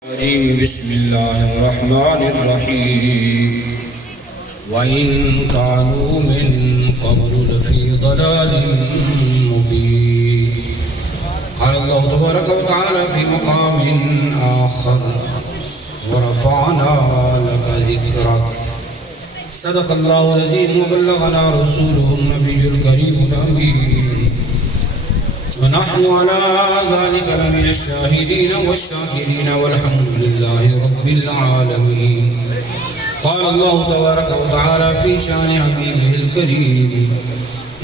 بسم الله الرحمن الرحيم وإن كانوا من قبل لفي ضلال مبين قال الله تبارك وتعالى في مقام آخر ورفعنا لك ذكرك صدق الله العظيم وبلغنا رسوله النبي الكريم الأمين ونحن على ذلك من الشاهدين والشاكرين والحمد لله رب العالمين. قال الله تبارك وتعالى في شان حبيبه الكريم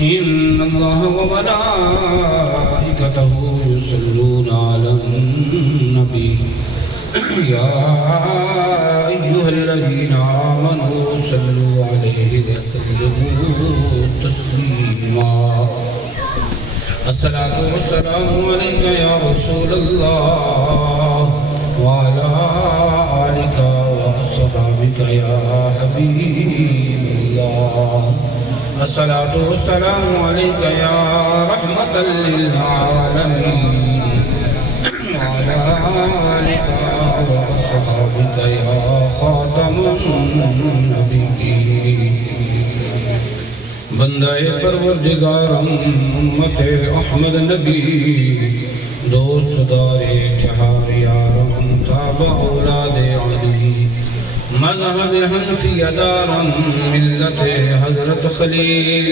إن الله وملائكته يصلون على النبي يا أيها الذين آمنوا صلوا عليه وسلموا تسليما. الصلاة والسلام عليك يا رسول الله وعلى آلك وأصحابك يا حبيب الله. الصلاة والسلام عليك يا رحمة للعالمين وعلى آلك وأصحابك يا خاتم النبيين. بندہ پروردگار امت احمد نبی دوست دار چہار یارم تابع اولاد علی مذہب حنفی دارم ملت حضرت خلیل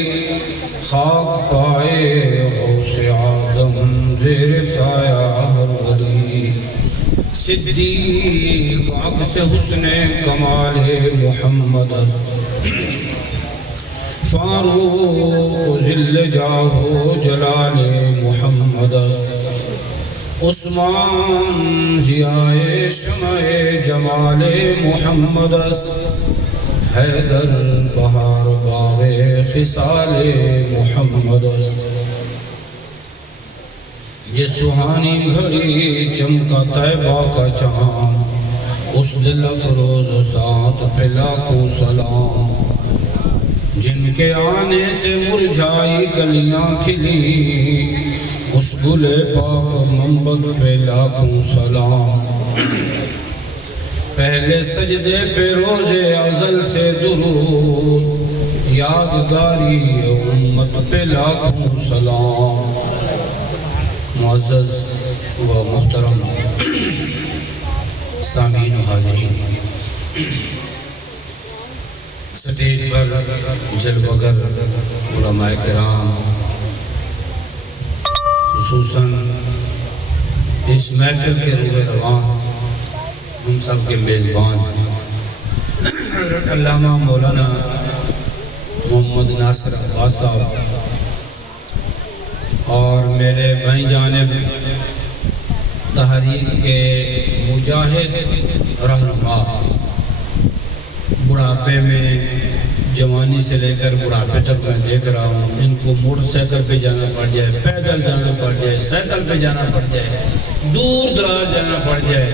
خاک پائے غوث اعظم زیر سایہ ہر ولی صدیق عکس حسن کمال محمد فاروق ذل جاہو جلال محمد عثمان ضیاء شمع جمال محمد حیدر بہار باغ خصال محمد یہ سہانی گھڑی چمکا طیبہ کا چاند اس دل افروز و ساتھ پہ لاکھوں سلام جن کے آنے سے مرجھائی کلیاں کھلی اس گل پاک منبت پہ لاکھوں سلام. پہلے سجدے پہ روز ازل سے درود یادگاری امت پہ لاکھوں سلام. معزز و محترم سامعین و حاضرین، سٹیج پر جلوگر علماء کرام خصوصاً اس محفل کے روح رواں ہم سب کے میزبان حضرت علامہ مولانا محمد ناصر عباس صاحب اور میرے بائیں جانب تحریک کے مجاہد رہنما، بڑھاپے میں جوانی سے لے کر بڑھاپے تک میں دیکھ رہا ہوں ان کو موٹر سائیکل پہ جانا پڑ جائے، پیدل جانا پڑ جائے، سائیکل پہ جانا پڑ جائے، دور دراز جانا پڑ جائے،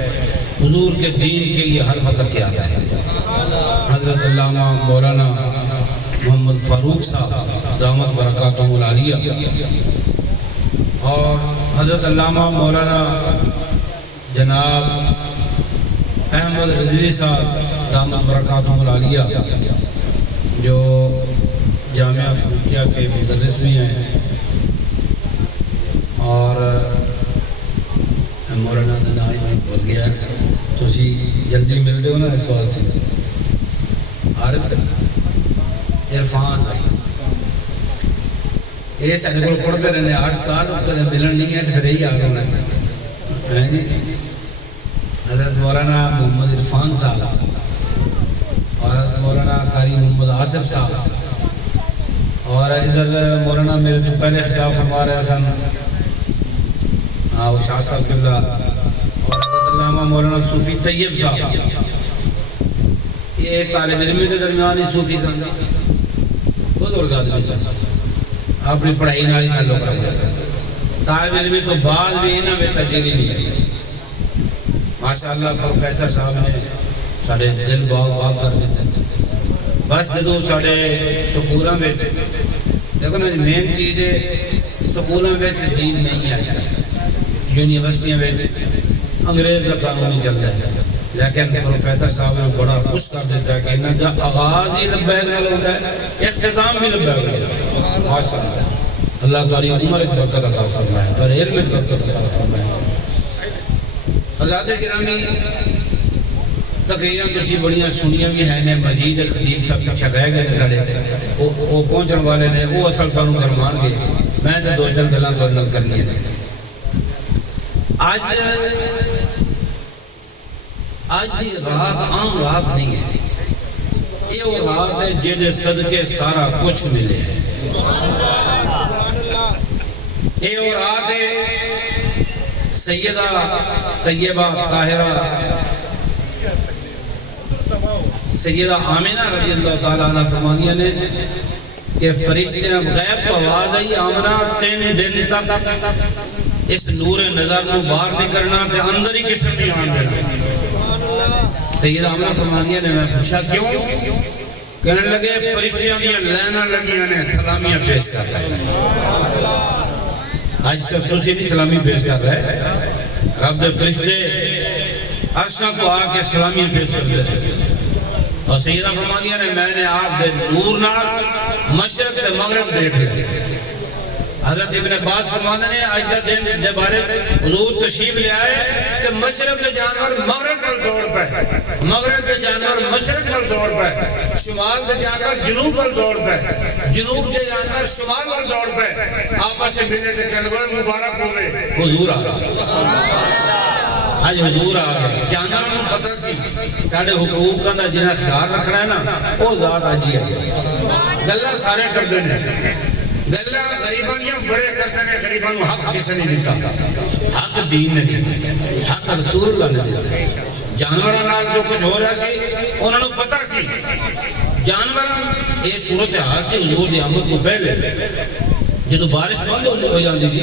حضور کے دین کے لیے ہر وقت تیار ہے. حضرت علامہ مولانا محمد فاروق صاحب دامت برکاتہم العالیہ اور حضرت علامہ مولانا جناب احمد رضوی صاحب دامت برکاتہم العالیہ جو جامعہ فروقیہ کے مدرس بھی ہیں، اور مولانا دنائی بول گیا تو اسی جلدی ملتے ہو نا اس واسطے عارف عرفان بھائی یہ سارے کو پڑھتے رہنے 8 سال اس کو ملن نہیں ہے تو پھر یہی آ رہا ہے جی. حضرت مولانا محمد عرفان صاحب اور مولانا قاری محمد آصف صاحب اور ادھر مولانا میرے تو پہلے خطاب فرما رہے سن وہ شاہ صاحب قبلہ اور حضرت علامہ مولانا صوفی طیب صاحب، یہ طالب علمی کے درمیان ہی صوفی سن، بہت بڑا آدمی سن، اپنی پڑھائی نال تعلق رکھتے سن. طالب علمی تو بعد بھی انہاں میں تبدیلی نہیں آئی. ماشاءاللہ پروفیسر صاحب نے سارے دل باغ کر دیتے. بس جدو سارے سکولاں وچ دیکھو نا مین چیز ہے سکولاں وچ دین نہیں آیا، یونیورسٹیاں وچ انگریز کا قانون ہی چلتا ہے، لیکن پروفیسر صاحب نے بڑا خوش کر دیتا ہے کہ انہوں کا آغاز ہی لبیک نال ہوتا ہے، اختتام بھی لبیک نال ہوتا ہے۔ ماشاء اللہ، اللہ تعالی عمر ایک برکت عطا فرمائے، اور علم ایک برکت عطا فرمائے۔ حضرات گرامی، تقریراں تسی بڑیاں سنیاں بھی ہیں نے، مزید خطیب صاحب پیچھے رہ گئے ساڑے وہ پہنچن والے نے، وہ اصل تانوں فرمان گے، میں تو دو چند گلاں تو نال کرنی ہے۔ آج دی رات عام رات نہیں ہے، یہ وہ رات ہے جہدے صدقے سارا کچھ ملے ہے۔ یہ وہ رات ہے سیدہ طیبہ طاہرہ سیدہ آمنہ رضی اللہ تعالیٰ عنہ فرمانیہ نے کہ فرشتے غیب کو آواز آئی، آمنہ 3 دن تک اس نور نظر کو باہر نہیں کرنا کہ اندر ہی کس نے آن دینا۔ سیدہ آمنہ فرمانیہ نے میں پوچھا کیوں؟ کہنے لگے فرشتیاں دیا لینا لگیاں نے سلامیاں پیش کر رہے۔ آج سے افسوسی نہیں سلامی پیش کر رہے، رب دے فرشتے عرشاں کو آ کے سلامیاں پیش کر دے۔ اور سیدہ فرمانیہ نے میں نے آپ دے نور نال مشرق دے مغرب دیکھ لے۔ حضرت ابن عباس فرمانے نے آج کا دن دے بارے حضور تشریف لے آئے کہ مشرق کے جانور مغرب پر دوڑ پائے، مغرب کے جانور مشرق پر دوڑ پائے، شمال کے جانور جنوب پر دوڑ پائے، جنوب کے جانور شمال پر دوڑ پائے، آپس سے ملے کہ کہنے گئے مبارک ہوئے حضور آ گئے۔ آج حضور آ گئے، جانوروں کو پتہ سی ساڑھے حقوق کا جنہیں خیال رکھنا ہے نا، وہ ذات آج ہی آئی۔ گلہ سارے کر دینے، گلہ غریبانیاں بڑے کرتے ہیں، غریبانوں حق کسے نہیں دیتا، حق دین نے دیتا، حق رسول اللہ نے دیتا۔ جانوراں نال جو کچھ ہو رہا سی انہوں نے پتہ سی، جانوراں یہ صورتحال سے حضور دی آمد کو پہلے جدو بارش بند ہو جاندی سی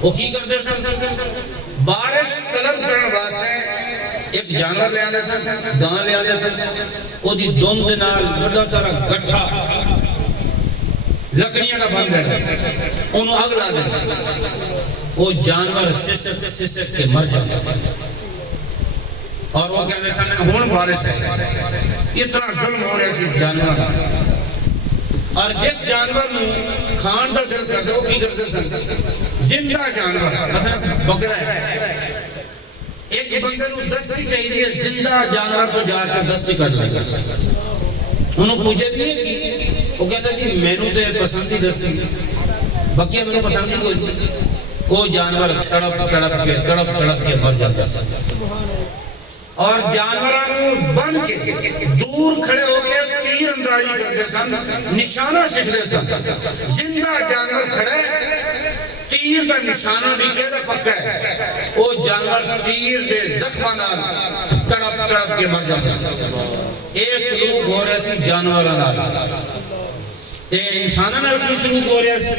وہ کی کرتے سن؟ بارش طلب کرنے واسطے ایک جانور لے آنے سن، گاں لے آنے سن، وہ دی دوم دے نال بڑا سارا گٹھا لکڑیاں کا بند ہے، انہوں اگ لا دیں، وہ جانور سسک سسک کے مر جاتا اور وہ کہتے سن ہون بارش ہے۔ اتنا ظلم ہو رہا سی جانور، اور جس جانور نو کھان دا دل کرتے وہ کی کرتے سن؟ زندہ جانور، مثلا بکرا ہے، ایک بندے نو دستی چاہیے زندہ جانور تو جا کے دستی کر لگا۔ انہوں پوچھتے بھی ہے کہ وہ کہتا سی مینو تے پسندی دستی، بکیا مینو پسندی کوئی، وہ جانور تڑپ تڑپ کے مر جاتا سی۔ اور جانوروں بن کے دور کھڑے ہو کے تیر اندازی کرتے سن، نشانہ سکھتے سن۔ زندہ جانور کھڑے تیر کا نشانہ بھی کہتا پکا ہے، وہ جانور تیر دے زخمہ نال تڑپ کے مر جاتا سی۔ اے سلوک ہو رہا سی جانوراں نال، تے انساناں نال کی سلوک ہو رہا سی؟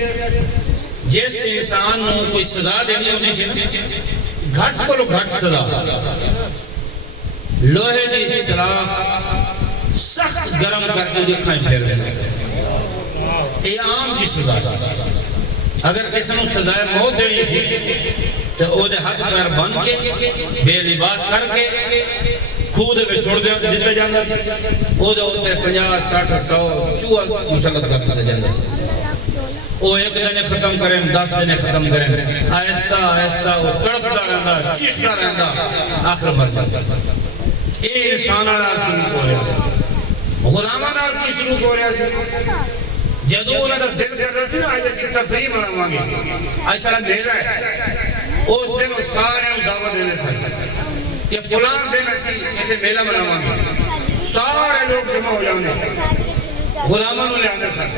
جس انسان نو کوئی سزا دینی ہوتی سی گھٹ کو گھٹ سزا، لوہے دی سلاخ سخت گرم کر کے دکھائیں پھیر دینا، یہ عام کی سزا۔ اگر کسی نے سزائے موت دینی تھی تو او دے ہاتھ پیر بن کے بے لباس کر کے خود میں چھوڑ دیتے جانا سی، او دے ہوتے 50 60 100 چوہا مسلط کر دیتے جانا سی۔ وہ ایک دن ختم کریں 10 دن ختم کریں، آہستہ آہستہ وہ تڑپتا رہتا چیختا رہتا آخر مر جاتا۔ یہ انساناں نال سلوک ہو رہا سی، غلاماں نال کی سلوک ہو رہا سی۔ جدو انہوں کا دل کر رہا سی نا آج اسی تفریح مناواں گے، آج سارا میلہ ہے، اس دن وہ سارے دعوت دینے سن کہ فلان دن اسی ایسے میلہ مناواں گے، سارے لوگ جمع ہو جانے، غلاماں نوں لے آنے سن،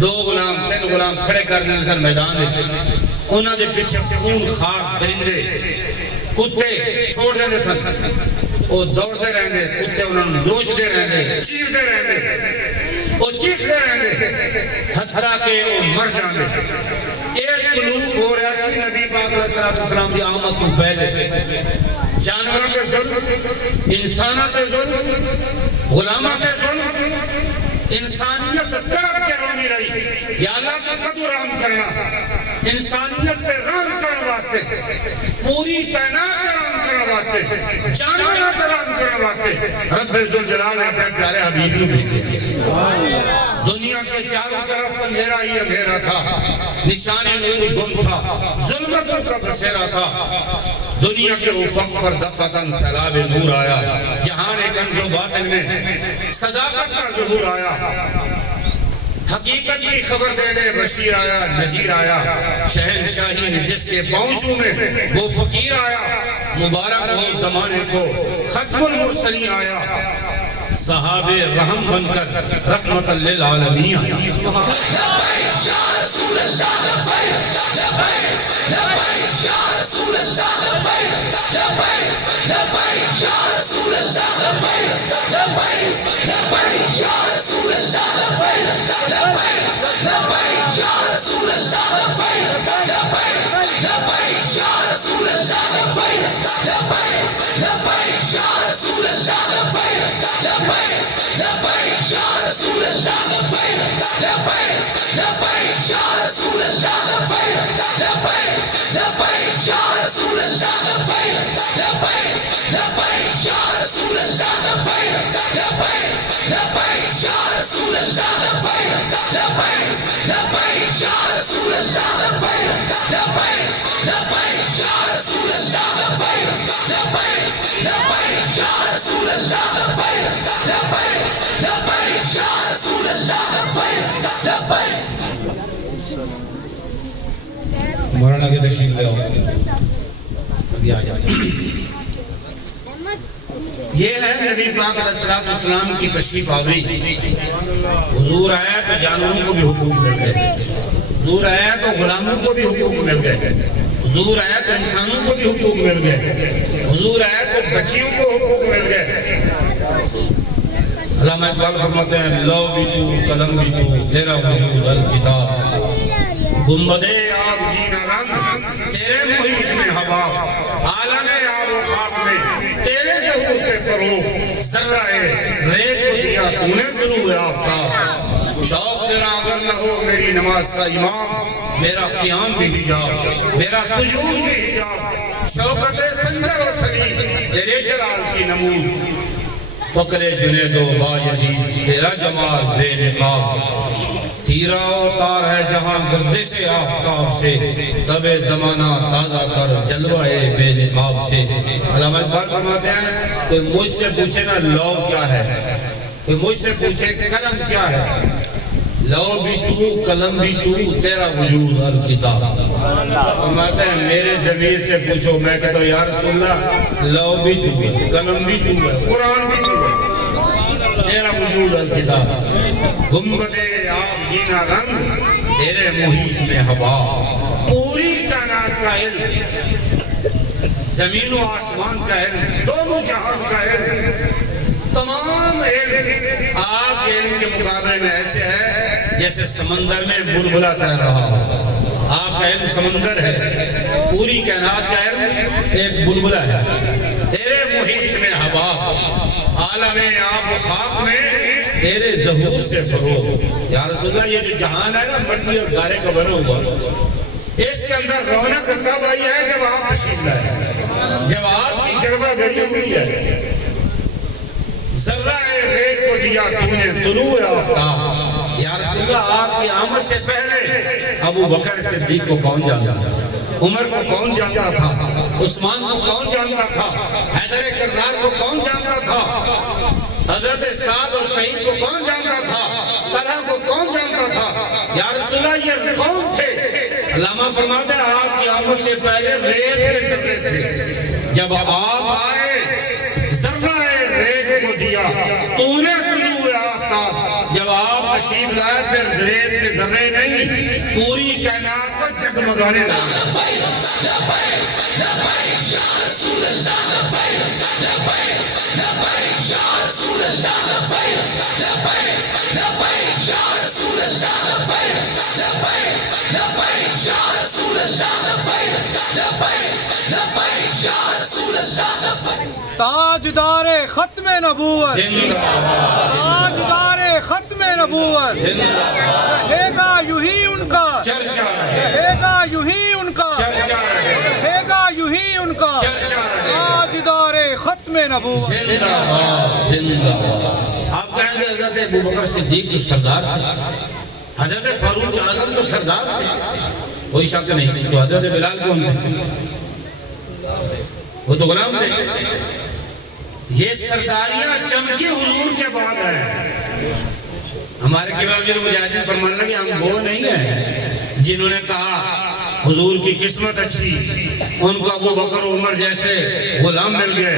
2 غلام 3 غلام کھڑے کر دینے سن میدان وچ، انہاں دے پیچھے خون خار درندے کتے چھوڑ دینے سن، وہ دوڑتے رہنے، کتے انہوں نے نوچتے رہنے، چیرتے رہنے، وہ چیختے رہنے حتیٰ کہ وہ مر جانے۔ یہ سلوک ہو رہا سی نبی پاک علیہ السلام کی آمد کو پہلے۔ جانوروں کے ظلم، انسانوں کے ظلم، غلاموں کے ظلم، انسانیت تڑپ کے رونی رہی، یا اللہ کا قدر رحم کرنا، انسانیت پہ رحم کرنے واسطے پوری کائنات واسطے جانوروں کا رنگ کرنے واسطے رب ذوالجلال نے اپنے پیارے حبیب کو بھیجا۔ دنیا کے چاروں طرف اندھیرا ہی اندھیرا تھا، نشان نور گم تھا، ظلمتوں کا بسیرا تھا۔ دنیا کے افق پر دفعتاً سیلاب نور آیا، جہان کنز و باطن میں صداقت کا ظہور آیا۔ حقیقت کی خبر دینے بشیر آیا، نذیر آیا، شہنشاہی نے جس کے پہنچوں میں وہ فقیر آیا۔ مبارک ہو زمانے کو ختم المرسلین آیا، صحاب رحم بن کر رحمت للعالمین آیا۔ مولانا کے تشریف لے آؤ، ابھی آ جاتے ہیں۔ یہ ہے نبی پاک علیہ السلام کی تشریف آوری۔ حضور آیا تو جانوروں کو بھی حقوق مل گئے، حضور آیا تو غلاموں کو بھی حقوق مل گئے، حضور آیا تو انسانوں کو بھی حقوق مل گئے، حضور آیا تو بچیوں کو حقوق مل گئے۔ علامہ اقبال فرماتے ہیں لو بھی تو قلم بھی تو تیرا وجود الکتاب، گنبدِ آب جینا رنگ تیرے محیط میں ہوا، عالم آب و خاک میں تیرے ظہور سے فروغ، ذرہ ریت کو دیا تو نے طلوع آفتاب۔ شوق تیرا اگر نہ ہو میری نماز کا امام، میرا قیام بھی حجاب، میرا سجود بھی حجاب، شوقت سنجر و سلیم تیرے جلال کی نمود، فقر جنید و بایزید تیرا جمال بے نقاب، تیرا و تار ہے جہاں گردش آفتاب سے، تب زمانہ تازہ کر جلوہ بے نقاب سے۔ علامہ اقبال فرماتے ہیں کوئی مجھ سے پوچھے نا لو کیا ہے، کوئی مجھ سے پوچھے قلم کیا ہے، لو بھی تو قلم بھی تو تیرا وجود الکتاب۔ فرماتے ہیں میرے ضمیر سے پوچھو، میں کہتا ہوں یا رسول اللہ لو بھی تو ہے، قلم بھی تو ہے، قرآن بھی تو ہے، تیرا وجود الکتاب۔ گنبدِ آب جینا رنگ تیرے محیط میں ہوا، پوری کائنات کا علم، زمین و آسمان کا علم، دونوں جہان کا علم، تمام علم آپ کے علم کے مقابلے میں ایسے ہے جیسے سمندر میں بلبلا تیر رہا ہو۔ آپ کا علم سمندر ہے، پوری کائنات کا علم ایک بلبلا ہے۔ تیرے محیط میں ہوا، عالم آب و خاک میں تیرے ظہور سے فروغ۔ یا رسول اللہ یہ جو جہان ہے نا مٹی اور گارے کا بنا ہوا، اس کے اندر رونق کب آئی ہے جب آپ تشریف لائے، جب آپ کی جلوہ گری ہوئی ہے۔ ذرہ ریت کو دیا تو نے طلوع آفتاب۔ یا رسول اللہ آپ کی آمد سے پہلے ابو بکر صدیق کو کون جانتا تھا، عمر کو کون جانتا تھا، عثمان کو کون جانتا تھا، حیدر کرار کو کون جانتا تھا، حضرت سعد اور سعید کو کون جانتا تھا، طلحہ کو کون جانتا تھا۔ یا رسول اللہ یہ کون تھے؟ علامہ فرماتے ہیں آپ کی آمد سے پہلے ریت کے ذرے تھے، جب آپ آئے ذرہ ریت کو دیا تو نے طلوع آفتاب۔ جب آپ تشریف لائے پھر ریت کے ذرے نہیں پوری کائنات کو جگمگانے لگے۔ تاجدار ختم نبوت، تاجدار ختم نبوت، رہے گا یوں ہی ان کا چرچا رہے، رہے گا یوں ہی ان کا چرچا رہے، رہے گا یوں ہی ان کا چرچا رہے۔ تاجدار نبوت زندہ باد زندہ باد. آپ کہیں گے حضرت ابوبکر صدیق تو سردار تھے, حضرت فاروق اعظم تو سردار تھے, کوئی شک نہیں. تو حضرت بلال کون تھے؟ وہ تو غلام تھے. یہ سرداریاں چمکی حضور کے بعد ہیں. ہمارے امام المجاہدین فرمانے لگے ہم وہ نہیں ہیں جنہوں نے کہا حضور کی قسمت اچھی, ان کو ابو بکر و عمر جیسے غلام مل گئے,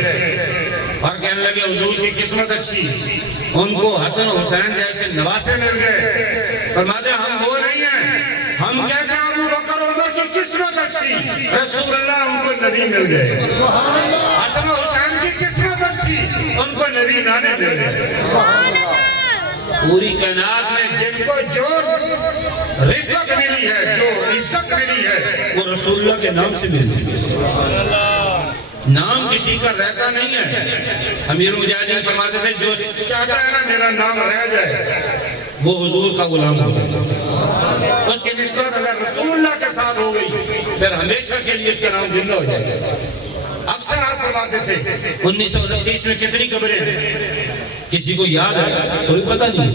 اور کہنے لگے حضور کی قسمت اچھی, ان کو حسن و حسین جیسے نواسے مل گئے. فرماتے ہم وہ نہیں ہیں, ہم کہتے ہیں ابو بکر و عمر کی قسمت اچھی, رسول اللہ ان کو نبی مل گئے. حسن و حسین کی قسمت اچھی, ان کو نبی نانے مل گئے. پوری کائنات میں جن کو جو رفت ملی ہے, جو عزت ملی ہے, وہ رسول اللہ کے نام سے ملی ہے. نام کسی کا رہتا نہیں ہے. امیر المجاہدین فرماتے تھے جو چاہتا ہے نا میرا نام رہ جائے وہ حضور کا غلام ہو جائے. اس کی نسبت اگر رسول اللہ کے ساتھ ہو گئی پھر ہمیشہ کے لیے اس کا نام زندہ ہو جائے گا. اکثر آپ فرماتے تھے 1929 میں کتنی قبریں ہیں, کسی کو یاد ہے؟ کوئی پتہ نہیں.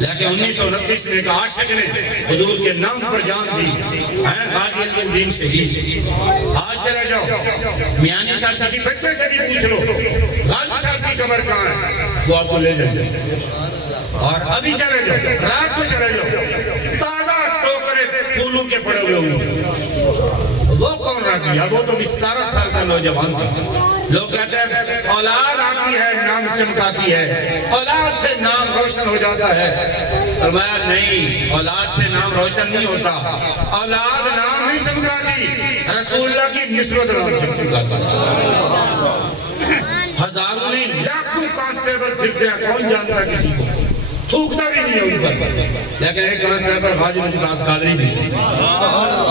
لیکن 1929 میں ایک عاشق نے حضور کے نام پر جان دی, غازی الدین شہید. آج چلے جاؤ میانی صاحب کسی بچے سے بھی پوچھ لو غازی صاحب کی قبر کہاں ہے, وہ آپ کو لے جائیں گے. اور ابھی چلے جاؤ, رات کو چلے جاؤ, تازہ ٹوکرے پھولوں کے پڑے ہوئے ہوں. وہ کون رہ گیا؟ وہ تو 17 سال کا نوجوان تھا. لوگ کہتے ہیں اولاد آتی ہے نام چمکاتی ہے, اولاد سے نام روشن ہو جاتا ہے. فرمایا نہیں, اولاد سے نام روشن نہیں ہوتا, اولاد نام نہیں چمکاتی, رسول اللہ کی نسبت نام چمکاتی. ہزاروں نہیں لاکھوں کانسٹیبل پھرتے ہیں, کون جانتا ہے کسی کو, تھوکتا بھی نہیں ہے ان پر, لیکن ایک کانسٹیبل غازی ممتاز قادری بھی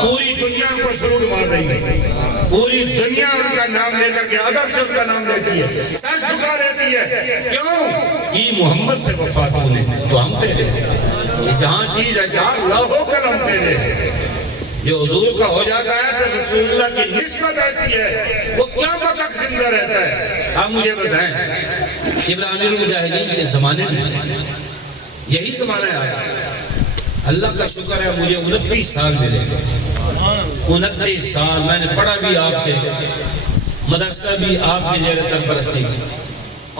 پوری دنیا کو سلوٹ مار رہی ہے. پوری دنیا ان کا نام لے کر کے ادب سے ان کا نام لیتی ہے, سر جھکا لیتی ہے. کیوں؟ یہ محمد سے وفات ہونے تو ہم تیرے, یہ جہاں چیز ہے جہاں لوہو قلم تیرے. جو حضور کا ہو جاتا ہے تو رسول اللہ کی نسبت ایسی ہے وہ قیامت تک زندہ رہتا ہے. آپ مجھے بتائیں ابراہیم المجاہدین کے زمانے میں یہی زمانہ آیا, اللہ کا شکر ہے مجھے 29 سال ملے. 29 سال میں نے پڑھا بھی آپ سے, مدرسہ بھی آپ کی زیر سرپرستی,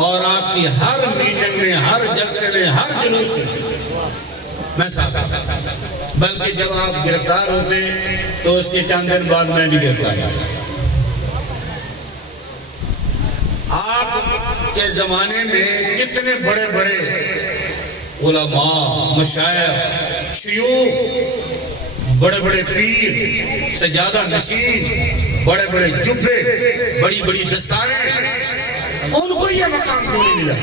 اور آپ کی ہر میٹنگ میں, ہر جلسے میں, ہر جلوس میں میں ساتھ. بلکہ جب آپ گرفتار ہوتے تو اس کے چند دن بعد میں بھی گرفتار ہوا. آپ کے زمانے میں کتنے بڑے بڑے علماء, مشائخ, شیوخ, بڑے بڑے پیر, سجادہ نشین, بڑے بڑے جبے, بڑی بڑی دستاریں, ان کو یہ مقام کیوں نہیں ملا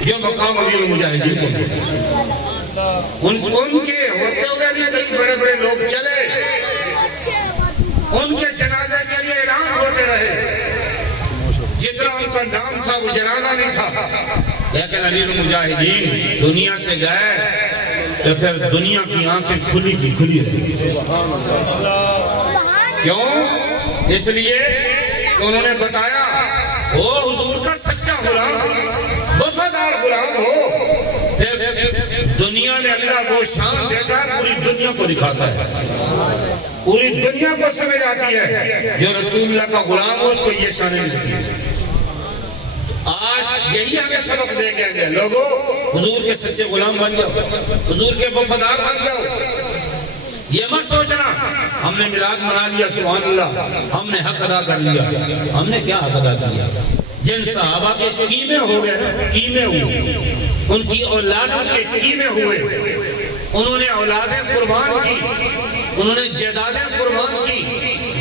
جو مقام امیر المجاہدین کو ملا؟ ان کے ہوتے ہوئے بھی کئی بڑے بڑے لوگ چلے, ان کے جنازے کے لیے اعلان ہوتے رہے, جتنا ان کا نام تھا وہ جنازہ نہیں تھا. لیکن امیر المجاہدین دنیا سے گئے تو پھر دنیا کی آنکھیں کھلی کی کھلی رہی. کیوں؟ اس لیے کہ انہوں نے بتایا وہ حضور کا سچا غلام, وفادار غلام ہو, پھر دنیا میں اللہ وہ شان دیتا ہے, پوری دنیا کو دکھاتا ہے, پوری دنیا کو سمجھ آتی ہے جو رسول اللہ کا غلام ہو اس کو یہ شان ملتی ہے. آج یہی ہمیں سبق دے گئے, لوگوں حضور کے سچے غلام بن جاؤ, حضور کے وفادار بن جاؤ. یہ مت سوچنا ہم نے میلاد منا لیا, سبحان اللہ, ہم نے حق ادا کر لیا. ہم نے کیا حق ادا کیا؟ جن صحابہ کے قیمے ہو گئے, قیمے ہوئے, ان کی اولادوں کے قیمے ہوئے, انہوں نے اولادیں قربان کی, انہوں نے جائیدادیں قربان کی,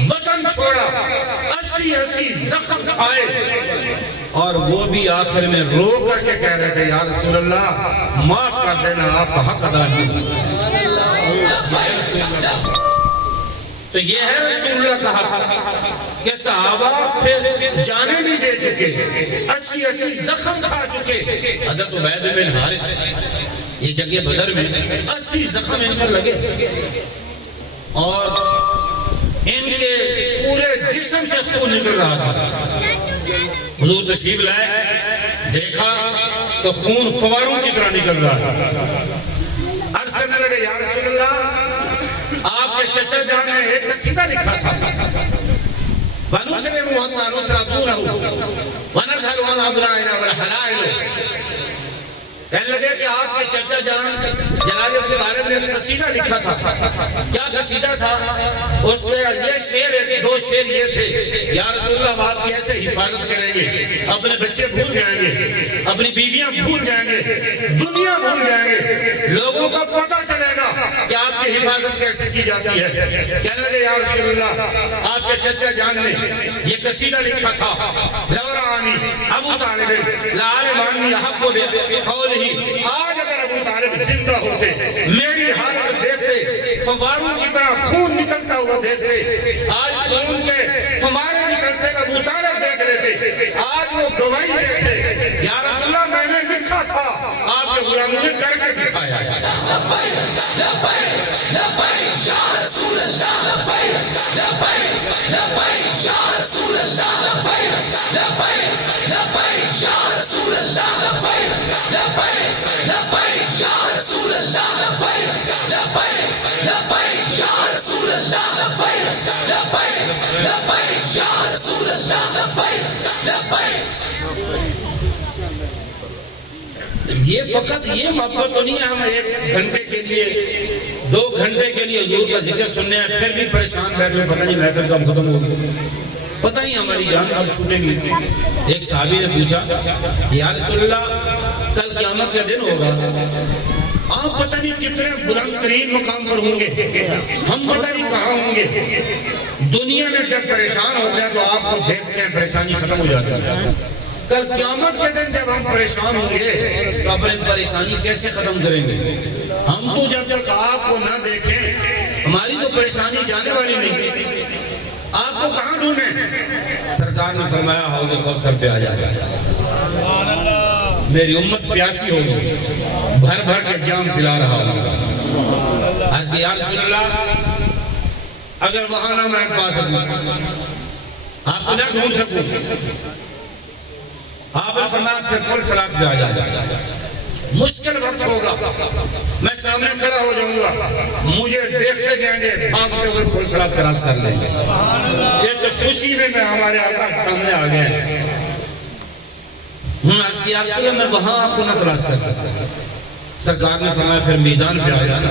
وطن چھوڑا, 80 زخم کھائے, اور وہ بھی آخر میں رو کر کے کہہ رہے تھے یا رسول اللہ معاف کر دینا, آپ کا حق ادا نہیں. تو یہ ہے رسول اللہ کا حق کہ صحابہ پھر جانے بھی دے چکے, 80 زخم کھا چکے. حضرت عبید بن حارث یہ جنگ بدر میں 80 زخم ان پر لگے, اور ان کے پورے جسم سے خون نکل رہا تھا. حضور تشریف لائے، دیکھا تو خون فواروں کی طرح نکل رہا ہے۔ عرض کرنے لگے یا رسول اللہ، آپ کے چچا جان نے ایک قصیدہ لکھا تھا، وَنُسْلِمُ حَتَّى نُصْرَتُونَهُ وَنَظْهَرُ عَنْ أَبْنَائِنَا وَالْحَلَائِلُ۔ کہنے لگے کہ آپ کے چچا جان جناب ابو طالب نے قصیدہ لکھا تھا۔ کیا قصیدہ تھا؟ اس کے یہ شعر، دو شعر یہ تھے، یا رسول اللہ آپ کی ایسے حفاظت کریں گے، اپنے بچے بھول جائیں گے، اپنی بیویاں بھول جائیں گے، دنیا بھول جائیں گے، لوگوں کو پتہ چلے گا کہ آپ کی حفاظت کیسے کی جاتی ہے۔ کہنے لگے یا رسول اللہ، آپ کے چچا جان نے یہ قصیدہ لکھا تھا، لورانی ابو طالب لعالمانی حق قول ہی، آج اگر ابو طالب زندہ ہوتے، میری حالت دیکھتے، فواروں کی طرح خون نکلتا ہوا دیکھتے، آج خون کے فوارے نکلتے ابو طالب دیکھ لیتے، آج وہ گواہی دیتے، یا رسول اللہ میں نے لکھا تھا، آپ کے غلاموں نے کر کے دکھایا۔ یہ فقط یہ موقع تو نہیں ہے ہم ایک گھنٹے کے لیے 2 گھنٹے کے لیے حضور کا ذکر سننے ہیں پھر بھی پریشان بیٹھ میں، پتہ نہیں محفل کب ختم ہوگی، پتہ نہیں ہماری جان کب چھوٹے گی۔ ایک صحابی نے پوچھا یا رسول اللہ کل قیامت کا دن ہوگا، آپ پتہ نہیں کتنے بلند ترین مقام پر ہوں گے، ہم پتہ نہیں کہاں ہوں گے۔ دنیا میں جب پریشان ہوتے ہیں تو آپ کو دیکھتے ہیں پریشانی ختم ہو جاتی ہے، کل قیامت کے دن جب ہم پریشان ہوں گے تو اپنی پریشانی کیسے ختم کریں گے؟ ہم تو جب تک آپ کو نہ دیکھیں ہماری تو پریشانی جانے والی نہیں، آپ کو کہاں ڈھونڈیں؟ سرکار نے فرمایا حوض کوثر پہ آ جائے، میری امت پیاسی ہوگی، بھر بھر کے جام پلا رہا ہوگا۔ عرض کیا یا رسول اللہ اگر وہاں نہ میں پا سکوں، آپ کو نہ ڈھونڈ سکوں، آپ سماعت پھر پل صلاح پہ آ جائے، مشکل وقت ہوگا، میں سامنے کھڑا ہو جاؤں گا، مجھے دیکھتے جائیں گے، بھاگتے ہوئے پل صلاح کراس کر لیں گے، جیسے خوشی میں ہمارے آقا سامنے آ گئے۔ عرض کیا رسول اللہ میں وہاں آپ کو نہ تلاش کر سکتا۔ سرکار نے فرمایا پھر میزان پہ آ جانا،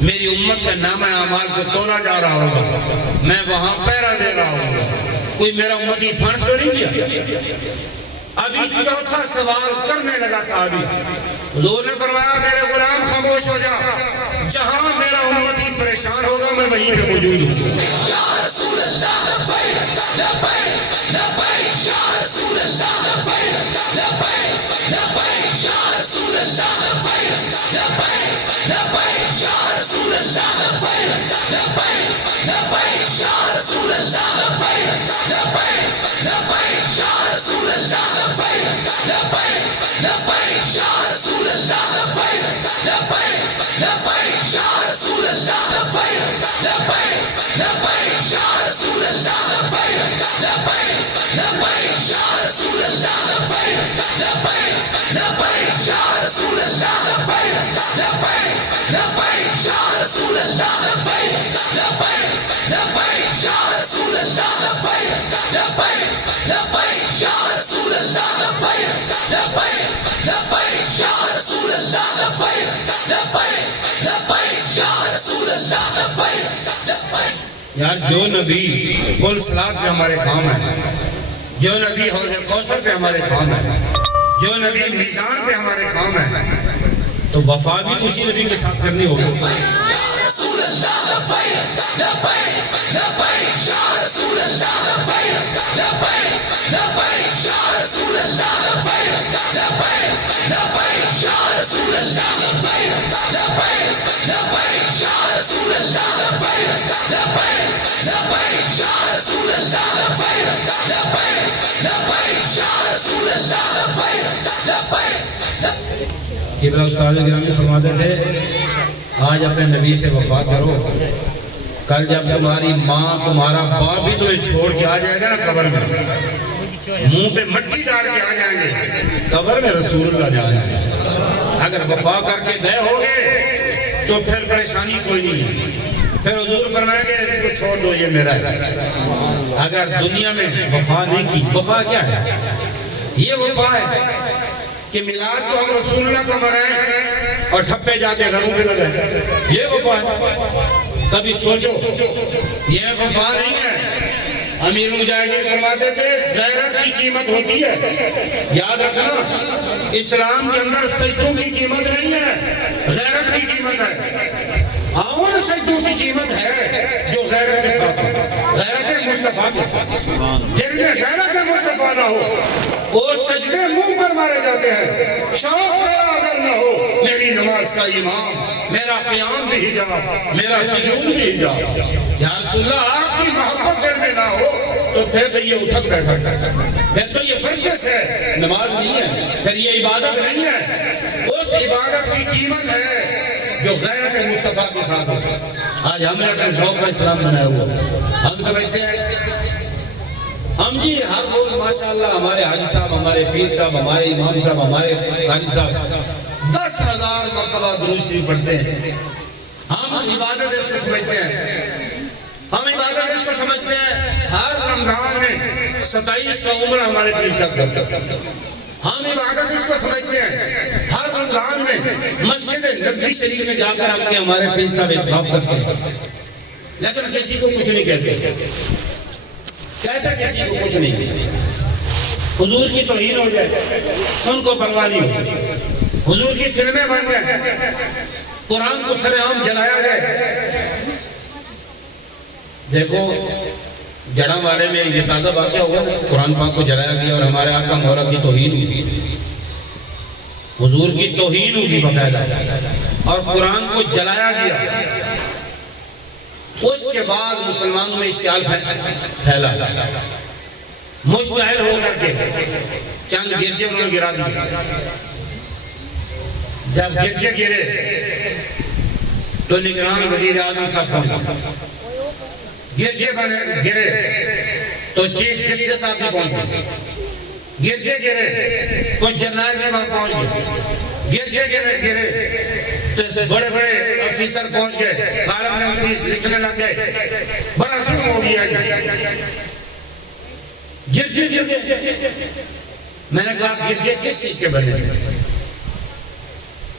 میری امت کا نام اعمال کو تولا جا رہا ہوگا، میں وہاں پہرا دے رہا ہوں گا، کوئی میرا امتی پھنس تو نہیں گیا۔ ابھی چوتھا سوال کرنے لگا صحابی، حضور نے فرمایا میرے غلام خاموش ہو جا، جہاں میرا امتی پریشان ہوگا میں وہیں پہ موجود ہوں۔ یا رسول اللہ لبیک لبیک لبیک یا رسول اللہ لبیک لبیک لبیک یا رسول اللہ لبیک لبیک لبیک یا رسول اللہ لبیک لبیک لبیک یا رسول اللہ لبیک لبیک لبیک یا رسول اللہ یار جو نبی پل صلاح پہ ہمارے کام ہے، جو نبی حوض کوثر پہ ہمارے کام ہے، جو نبی میزان پہ ہمارے کام ہے، تو وفا بھی اسی نبی کے ساتھ کرنی ہوگی۔ یا رسول اللہ لبیک لبیک لبیک یا رسول اللہ لبیک لبیک لبیک یا رسول اللہ لبیک لبیک لبیک یا رسول اللہ لبیک لبیک لبیک یا رسول اللہ لبیک لبیک لبیک یا رسول اللہ لبیک لبیک لبیک یا رسول اللہ لبیک لبیک۔ قبلہ استاد گرامی فرماتے تھے آج اپنے نبی سے وفا کرو، کل جب تمہاری ماں تمہارا باپ بھی تمہیں چھوڑ کے آ جائے گا نا قبر میں، منہ پہ مٹی ڈال کے آ جائیں گے، قبر میں رسول اللہ جانا ہے۔ اگر وفا کر کے گئے ہوگے تو پھر پریشانی کوئی نہیں ہے، پھر حضور فرمائیں گے اس کو چھوڑ دو، یہ میرا ہے۔ اگر دنیا میں وفا نہیں کی، وفا کیا ہے؟ یہ وفا ہے کہ میلاد تو ہم رسول اللہ کا منائیں اور ٹھپے جا کے گھروں پہ لگائیں، یہ وفا ہے۔ کبھی سوچو، یہ وفا نہیں ہے۔ امیر مجاہدین فرماتے تھے غیرت کی قیمت ہوتی ہے، یاد رکھنا، اسلام کے اندر سجدوں کی قیمت نہیں ہے، غیرت کی قیمت ہے۔ ان سجدوں کی قیمت ہے جو غیرت کے ساتھ ہو، غیرت مصطفیٰ کے ساتھ۔ دل میں غیرت مصطفیٰ نہ ہو، وہ سجدے منہ پر مارے جاتے ہیں۔ شوق میرا اگر نہ ہو، میری نماز کا امام، میرا قیام بھی حجاب، میرا سجود بھی حجاب۔ یا رسول اللہ، آپ کی محبت دل میں نہ ہو تو پھر تو یہ اٹھک بیٹھک ہے، پھر تو یہ ورزش ہے، نماز نہیں ہے، پھر یہ عبادت نہیں ہے۔ اس عبادت کی قیمت ہے جو غیرت مصطفیٰ کے ساتھ ہوتا ہے۔ آج ہم نے اپنے ذوق کا اسلام بنایا ہوا، ہم سمجھتے ہیں ہم جی ہر روز ماشاءاللہ ہمارے حاجی صاحب، ہمارے پیر صاحب، ہمارے امام صاحب، ہمارے قاری صاحب 10,000 مرتبہ درود شریف پڑھتے ہیں۔ ہم عبادت اس کو سمجھتے ہیں، ہم عبادت اس کو سمجھتے ہیں۔ ہر رمضان میں 27 کا عمرہ ہمارے پیر صاحب کرتے ہیں، ہم عبادت اس کو سمجھتے ہیں۔ ہر رمضان میں مسجد نبوی شریف میں جا کر اپنے ہمارے پیر صاحب اعتکاف کرتے ہیں، لیکن کسی کو کچھ نہیں کہتے، کہتے کسی کو کچھ نہیں۔ حضور کی توہین ہو جائے ان کو پرواہ نہیں ہوتی، حضور کی فلمیں بن جائیں، قرآن کو سر عام جلایا جائے۔ دیکھو جڑا والے میں یہ تازہ واقعہ ہوا، قرآن پاک کو جلایا گیا اور ہمارے آقا مولا کی توہین ہوئی، حضور کی توہین ہوئی باقاعدہ، اور قرآن کو جلایا گیا۔ اس کے بعد مسلمانوں میں اشتعال پھیلا، مشتعل ہو کر کے چند گرجے انہوں نے گرا دی۔ جب گرجے گرے تو نگران وزیر اعظم صاحب پہنچے، گرجے گرے تو چیف جسٹس صاحب بھی پہنچ گئے، گرجے گرے تو جنرل بھی وہاں پہنچ گئے، گرجے گرے تو بڑے بڑے افیسر پہنچ گئے، کالم نویس لکھنے لگ گئے، بڑا ظلم ہو گیا۔ گرجے میں نے کہا گرجے کس چیز کے بنے؟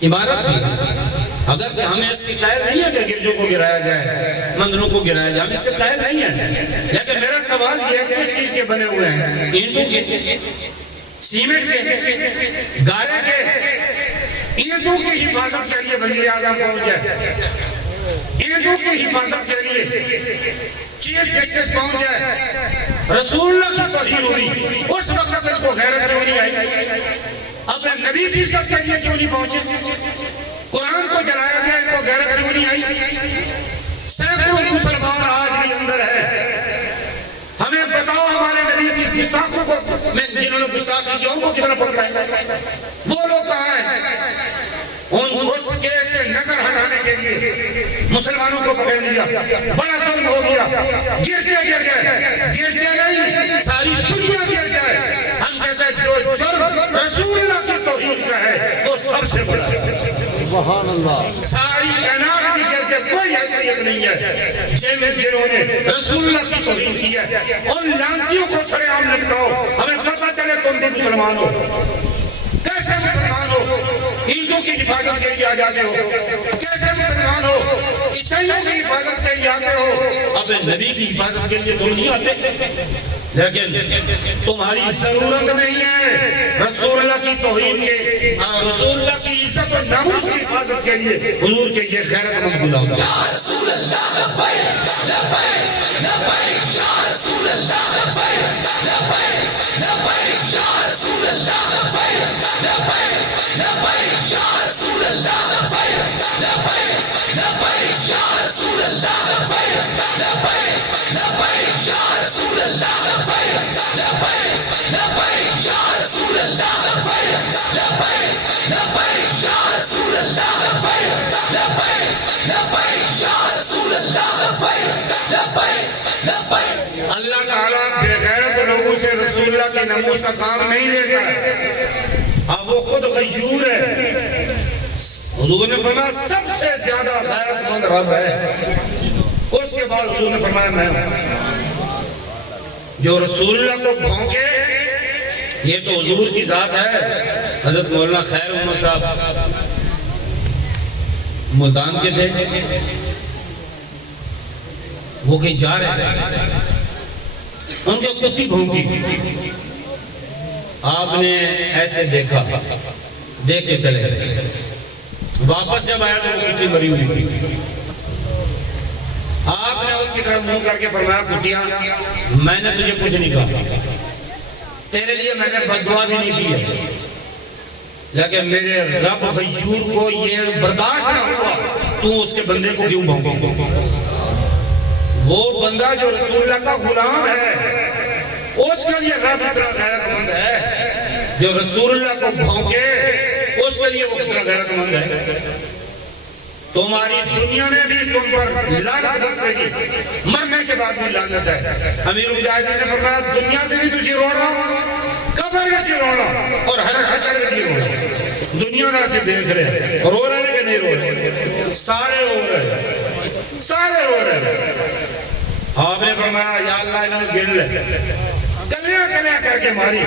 عمارت تھی، اگر ہمیں اس کی قائل نہیں ہے کہ گرجوں کو گرایا جائے، مندروں کو گرایا جائے، ہم اس کے قائل نہیں ہیں، لیکن میرا سوال یہ ہے کہ کس چیز کے بنے ہوئے ہیں؟ اینٹوں کے، سیمنٹ کے، گارے کے؟ اینٹوں کی حفاظت کے لیے وزیر اعظم پہنچ جائے، اینٹوں کی حفاظت کے لیے چیف جسٹس پہنچ جائے، رسول اللہ کی توہین ہوئی، اس وقت ان کو غیرت کیوں نہیں آئی؟ اپنے نبی کی عزت کے لیے کیوں نہیں پہنچے؟ قرآن کو جلایا گیا، ان کو غیرت کیوں نہیں آئی؟ سینکڑوں مسلمان آج بھی اندر ہے، ہمیں بتاؤ ہمارے نبی کی گستاخوں کو، جنہوں نے گستاخی کی ان کو کتنا پکڑا ہے؟ وہ لوگ کہاں ہیں؟ اس کیس سے نظر ہٹانے کے لیے مسلمانوں کو پکڑ لیا، بڑا ظلم ہو گیا، گرجے گر گئے، گرجے نہیں ساری دنیا گر جائے۔ ہم کہتے ہیں جو جرم رسول اللہ کی توہین کا ہے وہ سب سے بڑا ہے، ساری کائنات کی گر جائے، کوئی حیثیت نہیں ہے جنہوں نے رسول اللہ کی توہین کی ہے۔ ان لانتیوں کو سر عام نپٹاؤ، ہمیں پتہ چلے تم بھی مسلمان ہو، کیسے مسلمان ہو؟ ہندو کی حفاظت کے لیے آ جاتے ہو، کیسے مسلمان ہو؟ عیسائیوں کی حفاظت کے لیے آتے ہو، اپنے نبی کی حفاظت کے لیے تو نہیں آتے، لیکن تمہاری ضرورت نہیں ہے رسول اللہ کی توہین کے، رسول اللہ کی عزت اور ناموس کی حفاظت کے لیے حضور کے یہ غیرت مند غلام۔ یا رسول اللہ لبیک لبیک لبیک، یا رسول اللہ لبیک لبیک لبیک، یا رسول اللہ لبیک لبیک لبیک، یا رسول اللہ لبیک لبیک لبیک، یا رسول اللہ لبیک لبیک لبیک، یا رسول اللہ لبیک لبیک لبیک، یا رسول اللہ لبیک لبیک لبیک، یا رسول اللہ لبیک لبیک لبیک، یا رسول اللہ سے رسول اللہ کے ناموس کا کام نہیں لیتا ہے، اب وہ خود غیور ہے۔ حضور نے فرمایا سب سے زیادہ غیرت مند رب ہے، اس کے بعد حضور نے فرمایا میں ہوں۔ جو رسول اللہ کو بھونکے یہ تو حضور کی ذات ہے۔ حضرت مولانا خیر محمد صاحب ملتان کے تھے، وہ کہیں جا رہے تھے، ان کو کتی بھونکی، آپ نے ایسے دیکھا، دیکھ کے چلے گئے، واپس جب آیا تو وہ کتی مری ہوئی تھی۔ آپ نے اس کی طرف منہ کر کے فرمایا کتیا میں نے تجھے کچھ نہیں کہا، تیرے لیے میں نے بد دعا بھی نہیں کی ہے، لیکن میرے رب غیور کو یہ برداشت نہ ہوا تو اس کے بندے کو کیوں بھونکے؟ وہ بندہ جو رسول اللہ کا غلام ہے اس کے لیے رب اتنا غیرت مند ہے، جو رسول اللہ کو بھونکے اس کے لیے وہ اتنا غیرت مند ہے۔ تمہاری دنیا میں بھی تم پر لعنت برسے گی، مرنے کے بعد بھی لعنت ہے۔ امیر مجاہدین نے فرمایا دنیا میں بھی تجھے رونا، قبر میں بھی رونا اور ہر حشر میں بھی رونا۔ دنیا میں سے دیکھ رہے رو رہے ہیں کہ نہیں رو رہے؟ سارے رو رہے ہیں، سارے رو رہے ہیں۔ آپ نے فرمایا یا اللہ انہوں نے گن لے، کلیاں کلیاں کر کے ماری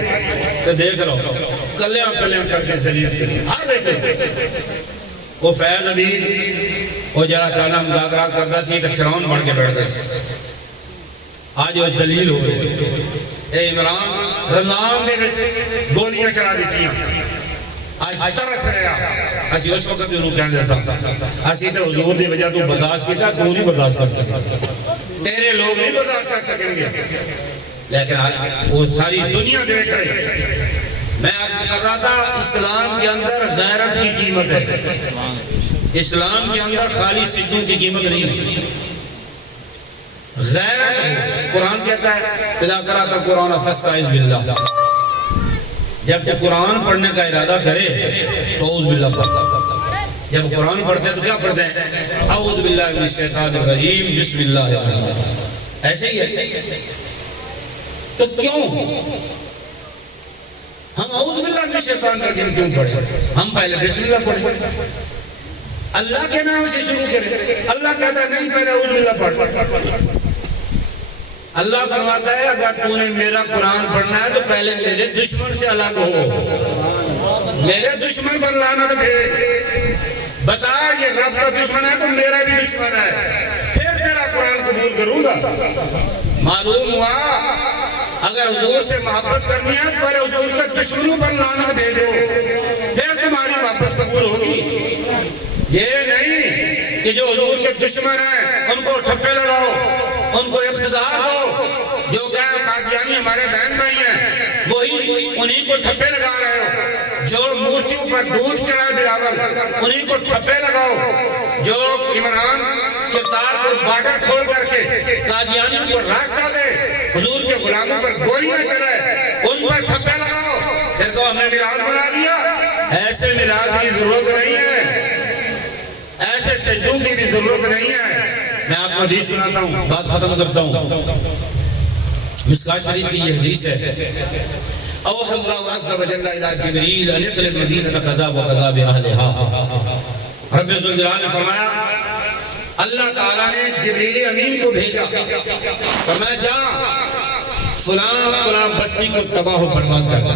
تو دیکھ لو، کلیاں کلیاں کر کے ذلیل کی ہر ایک وہ فیض امیر وہ جرا تعالیٰ مذاکرات کرتا سی تو فرعون بن کے بیٹھتا سی، آج وہ ذلیل ہو رہے۔ اے عمران رمضان دے وچ گولیاں چلا دیتی ہیں، آج ترس رہا، اسی اس وقت بھی انہوں کہنے دیتا اسی تو حضور دی وجہ تو برداشت کیتا، تو نہیں برداشت کر سکتا، تیرے لوگ نہیں برداشت کر سکیں گے، لیکن وہ ساری دنیا دیکھ رہی۔ میں عرض کر رہا تھا اسلام کے اندر غیرت کی قیمت ہے، اسلام کے اندر خالی سجدوں کی قیمت نہیں ہے۔ غیرت قرآن کہتا ہے اذا قرأت القرآن فاستعذ باللہ، جب قرآن پڑھنے کا ارادہ کرے تو اعوذ باللہ پڑھتا، جب قرآن پڑھتے ہیں تو کیا پڑھتے ہیں؟ اعوذ باللہ من الشیطان الرجیم بسم اللہ الرحمن الرحیم، ایسے ہی ہے۔ تو کیوں ہم اعوذ باللہ من الشیطان الرجیم کیوں پڑھیں؟ ہم پہلے بسم اللہ پڑھیں، اللہ کے نام سے شروع کریں۔ اللہ کہتا ہے نہیں پہلے اعوذ باللہ پڑھ۔ اللہ فرماتا ہے اگر تو نے میرا قرآن پڑھنا ہے تو پہلے میرے دشمن سے الگ ہو، میرے دشمن پر لعنت بھیج، بتا یہ رب کا دشمن ہے تو میرا بھی دشمن ہے، پھر تیرا قرآن قبول کروں گا۔ معلوم ہوا اگر حضور سے محبت کرنی ہے تو پہلے حضور کے دشمنوں پر لعنت بھیجو، پھر تمہاری محبت قبول ہوگی۔ یہ نہیں کہ جو حضور کے دشمن ہیں ان کو ٹھپے لگاؤ، ان کو اقتدار دو، جو کہ قادیانی ہمارے بہن بھائی ہیں وہی انہیں کو ٹھپے لگا رہے ہو، جو مورتیوں پر دودھ چڑھائے بلاول انہیں کو ٹھپے لگاؤ، جو عمران کردار کو بارڈر کھول کر کے قادیانیوں کو راستہ دے، حضور کے غلاموں پر گولیاں چلائے ان پر ٹھپے لگاؤ، پھر تو ہم نے میلاد بنا دیا۔ ایسے میلاد کی ضرورت نہیں ہے، ایسے سجدوں کی بھی ضرورت نہیں ہے۔ میں آپ کو حدیث سناتا ہوں، بات ختم کرتا ہوں۔ مشکاہ شریف کی یہ حدیث ہے، اوحى الله عز وجل الى جبريل ان اقلب مدینہ قضا وقضا باہلھا۔ رب ذوالجلال نے فرمایا اللہ تعالیٰ نے جبریل امین کو بھیجا، فرمایا جا فلاں فلاں بستی کو تباہ و برباد کر دے،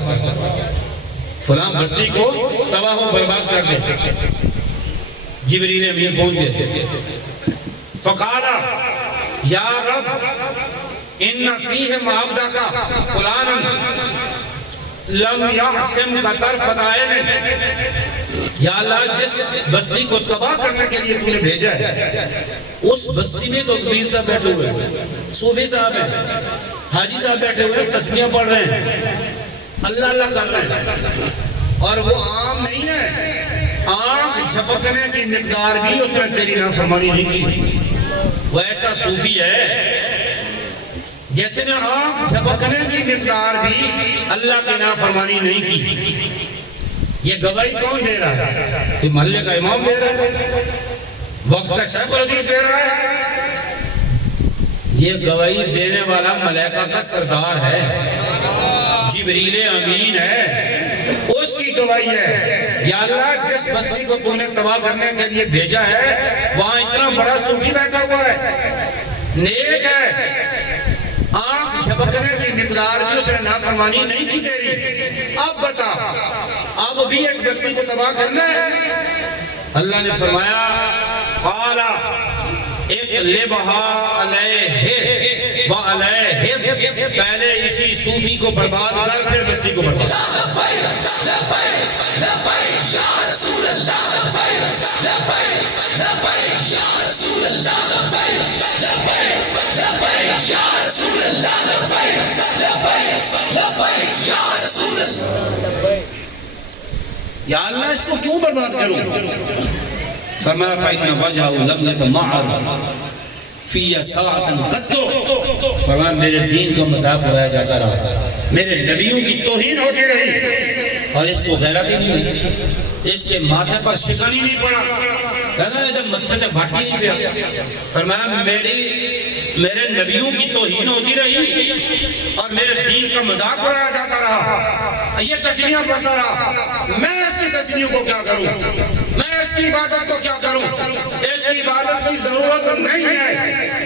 فلاں بستی کو تباہ و برباد کر دے۔ جبریل امین پہنچ گئے، فقالا یا رب ان فیہم عبدک فلانا لم یعصم قطر فدائن، یا اللہ جس بستی کو تباہ کرنے کے لیے تو نے بھیجا ہے اس بستی میں تو کبیر صاحب بیٹھے ہوئے ہیں، صوفی صاحب ہیں، حاجی صاحب بیٹھے ہوئے ہیں، تسبیحیں پڑھ رہے ہیں، اللہ اللہ کر رہے ہیں، اور وہ عام نہیں ہے، آنکھ جھپکنے کی مقدار بھی اس نے تیری نافرمانی نہیں کی۔ وہ ایسا صوفی ہے جیسے نے آنکھ جھپکنے کی مقدار بھی اللہ کی نافرمانی نہیں کی۔ یہ گواہی کون دے رہا ہے؟ کہ محلے کا امام دے رہا ہے، وقت کا شیخ الحدیث دے رہا ہے؟ یہ گواہی دینے والا ملائکہ کا سردار ہے۔ جبریل امین ہے، اس کی گواہی ہے، یا اللہ جس بستی کو تو نے تباہ کرنے کے لیے بھیجا ہے وہاں اتنا بڑا صوفی بیٹھا ہوا ہے، نیک ہے، آنکھ جھپکنے کی مقدار کی اس نے نافرمانی نہیں کی تیری، اب بتا اب بھی اس بستی کو تباہ کرنا ہے؟ اللہ نے فرمایا قالا اقلبها علیہ وعلیہ، پہلے اسی صوفی کو برباد کر پھر بستی کو برباد یا اللہ اس کو کیوں برباد کروں؟ فرمایا فَإِنَّ وَجْهَهُ لَمْ يَتَمَعَّرْ فِي سَاعَةً قَطُّ، فرمایا میرے دین کا مذاق اڑایا جاتا رہا، میرے نبیوں کی توہین ہوتی رہی اور اس کو غیرت ہی نہیں ہوئی، اس کے ماتھے پر شکن ہی نہیں پڑا، کہنا ہے جب متھے پہ بھاٹی نہیں پیا، فرمایا میرے نبیوں کی توہین ہوتی رہی اور میرے دین کا مذاق اڑایا جاتا رہا، یہ تسمیہ پڑھتا رہا، میں اس کی تسمیہ کو کیا کروں، میں اس کی عبادت کو کیا کروں، اس کی عبادت کی ضرورت نہیں ہے،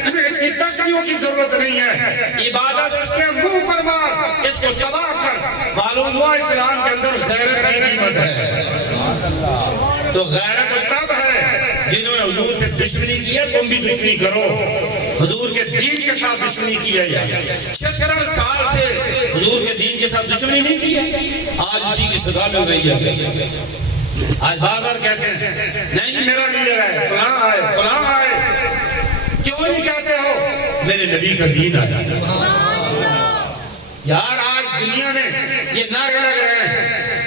اس کی تسمیہ کی ضرورت نہیں ہے، عبادت اس کے منہ پر مار، اس کو تباہ کر، معلوم ہوا اسلام کے اندر غیرت کی قیمت ہے، تو غیرت تب ہے جنہوں نے حضور سے دشمنی کی ہے، تم بھی دشمنی کرو، حضور کے دین کے ساتھ دشمنی کی ہے، 76 سال سے حضور کے دین کے ساتھ دشمنی نہیں کی ہے، آج اسی کی سزا مل رہی ہے، آج بار بار کہتے ہیں نہیں میرا لیڈر ہے، فلاں آئے، کیوں نہیں کہتے ہو؟ میرے نبی کا دین آیا، یار آج دنیا میں یہ نعرے لگ رہے ہیں